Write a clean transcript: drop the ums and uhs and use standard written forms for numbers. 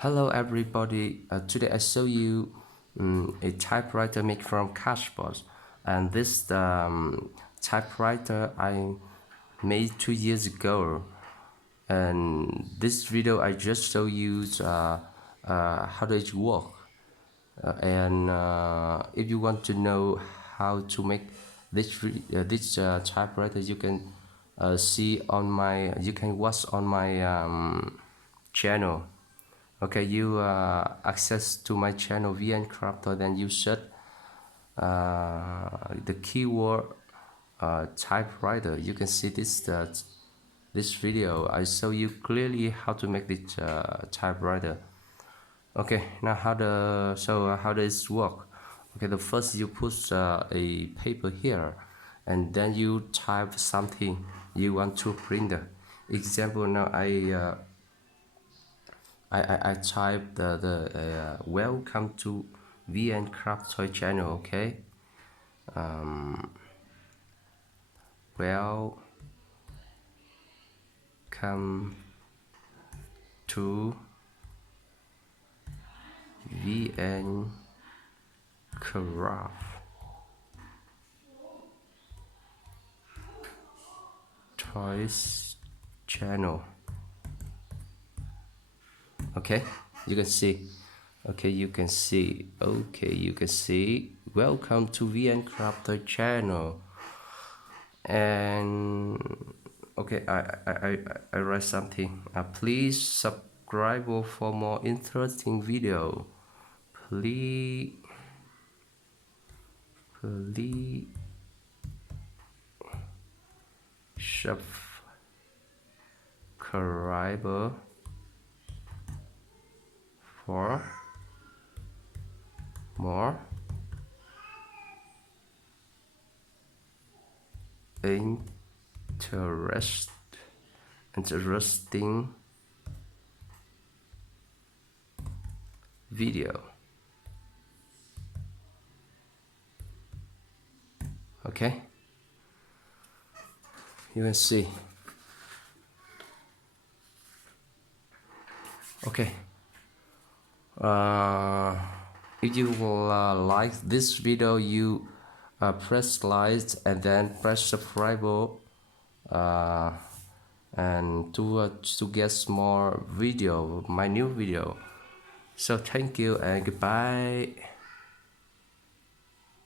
Hello everybody, today I show you a typewriter made from cardboard, and this typewriter I made 2 years ago, and this video I just show you how does it work, and if you want to know how to make this typewriter, you can you can watch on my channel. Okay, you access to my channel VN Crafter, then you search the keyword typewriter. You can see this video. I show you clearly how to make this typewriter. Okay, now how does it work? Okay, the first you put a paper here, and then you type something you want to print. Example, now I type the welcome to VN Craft Toy channel. Okay, welcome to VN Craft Toys channel. Okay, you can see. Okay, you can see. Okay, you can see. Welcome to VN Crafter channel. And okay, I write something. Please subscribe for more interesting video. Please subscribe for more interesting video. Okay, you can see. Okay, if you like this video, you press like and then press subscribe and to get more video, my new video. So thank you and goodbye.